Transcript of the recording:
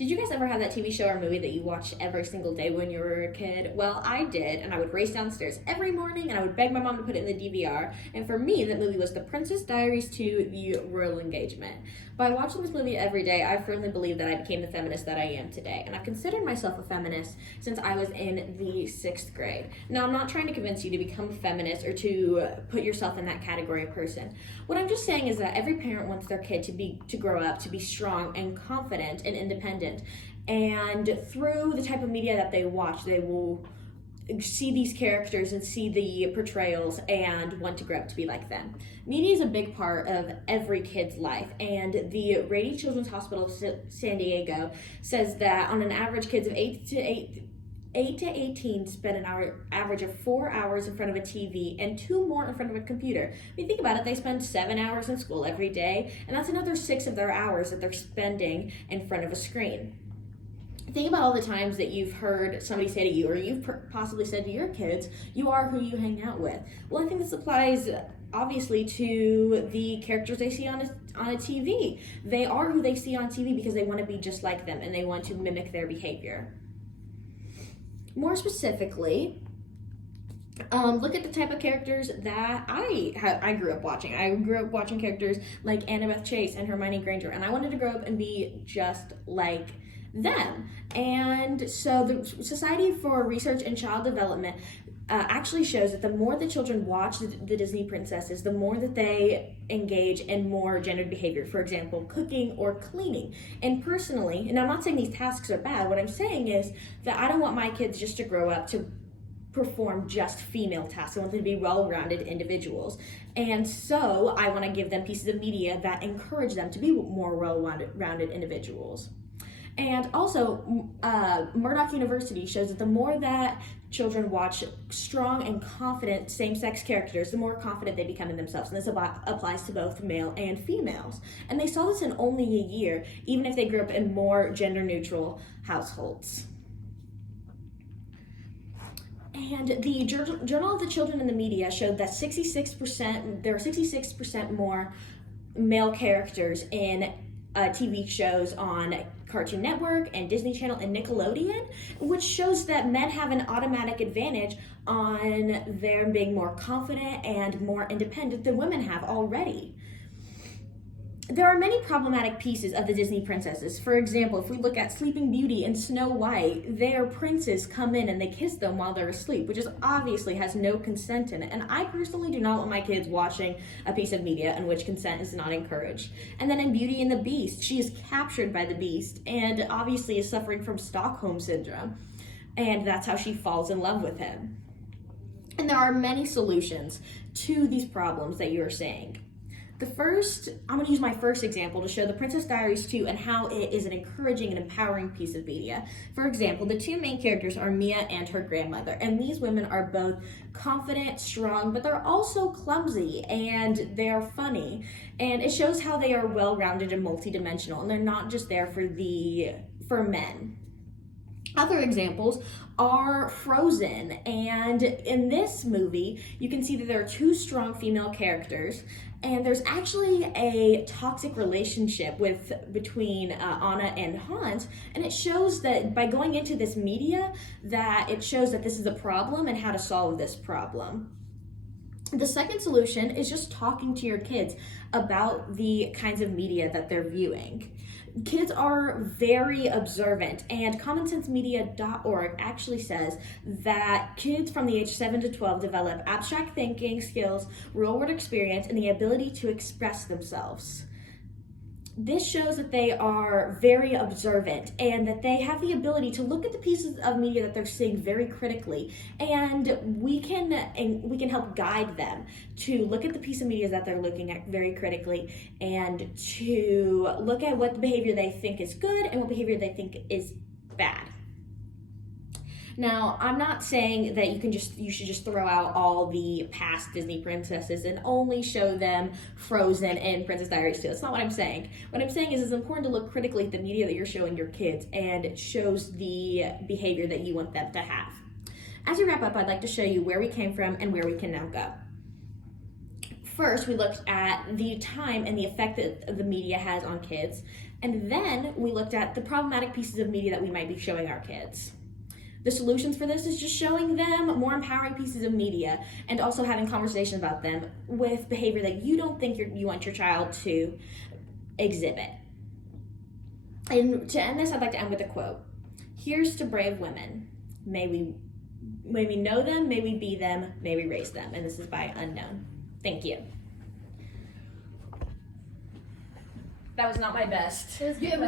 Did you guys ever have that TV show or movie that you watched every single day when you were a kid? Well, I did, and I would race downstairs every morning and I would beg my mom to put it in the DVR. And for me, that movie was The Princess Diaries 2, The Royal Engagement. By watching this movie every day, I firmly believe that I became the feminist that I am today. And I've considered myself a feminist since I was in the 6th grade. Now, I'm not trying to convince you to become a feminist or to put yourself in that category of person. What I'm just saying is that every parent wants their kid to grow up, to be strong and confident and independent. And through the type of media that they watch, they will see these characters and see the portrayals and want to grow up to be like them. Media is a big part of every kid's life, and the Rady Children's Hospital of San Diego says that on an average, kids of 8 to 18 spend an average of 4 hours in front of a TV and 2 more in front of a computer. If you think about it, they spend 7 hours in school every day, and that's another 6 of their hours that they're spending in front of a screen. Think about all the times that you've heard somebody say to you, or you've possibly said to your kids, you are who you hang out with. Well, I think this applies obviously to the characters they see on a TV. They are who they see on TV because they want to be just like them and they want to mimic their behavior. More specifically, look at the type of characters that I grew up watching. I grew up watching characters like Annabeth Chase and Hermione Granger, and I wanted to grow up and be just like them. And so the Society for Research and Child Development actually shows that the more the children watch the Disney princesses, the more that they engage in more gendered behavior. For example, cooking or cleaning. And personally, and I'm not saying these tasks are bad, what I'm saying is that I don't want my kids just to grow up to perform just female tasks. I want them to be well-rounded individuals. And so I want to give them pieces of media that encourage them to be more well-rounded individuals. And also, Murdoch University shows that the more that children watch strong and confident same-sex characters, the more confident they become in themselves. And this applies to both male and females. And they saw this in only a year, even if they grew up in more gender-neutral households. And the Journal of the Children in the Media showed that there are 66% more male characters in TV shows on Cartoon Network and Disney Channel and Nickelodeon, which shows that men have an automatic advantage on them being more confident and more independent than women have already. There are many problematic pieces of the Disney princesses. For example, if we look at Sleeping Beauty and Snow White, their princes come in and they kiss them while they're asleep, which obviously has no consent in it. And I personally do not want my kids watching a piece of media in which consent is not encouraged. And then in Beauty and the Beast, she is captured by the Beast and obviously is suffering from Stockholm Syndrome. And that's how she falls in love with him. And there are many solutions to these problems that you are seeing. I'm going to use my first example to show The Princess Diaries 2 and how it is an encouraging and empowering piece of media. For example, the 2 main characters are Mia and her grandmother, and these women are both confident, strong, but they're also clumsy and they're funny. And it shows how they are well-rounded and multidimensional, and they're not just there for men. Other examples are Frozen, and in this movie, you can see that there are 2 strong female characters, and there's actually a toxic relationship between Anna and Hans, and it shows that by going into this media, that it shows that this is a problem and how to solve this problem. The second solution is just talking to your kids about the kinds of media that they're viewing. Kids are very observant, and commonsensemedia.org actually says that kids from the age 7 to 12 develop abstract thinking skills, real-world experience, and the ability to express themselves. This shows that they are very observant and that they have the ability to look at the pieces of media that they're seeing very critically, and we can help guide them to look at the piece of media that they're looking at very critically and to look at what behavior they think is good and what behavior they think is bad. Now, I'm not saying that you should just throw out all the past Disney princesses and only show them Frozen and Princess Diaries 2. That's not what I'm saying. What I'm saying is it's important to look critically at the media that you're showing your kids, and it shows the behavior that you want them to have. As we wrap up, I'd like to show you where we came from and where we can now go. First, we looked at the time and the effect that the media has on kids. And then we looked at the problematic pieces of media that we might be showing our kids. The solutions for this is just showing them more empowering pieces of media and also having conversation about them with behavior that you don't think you want your child to exhibit. And to end this, I'd like to end with a quote. Here's to brave women. May we know them, may we be them, may we raise them. And this is by Unknown. Thank you. That was not my best. It was good.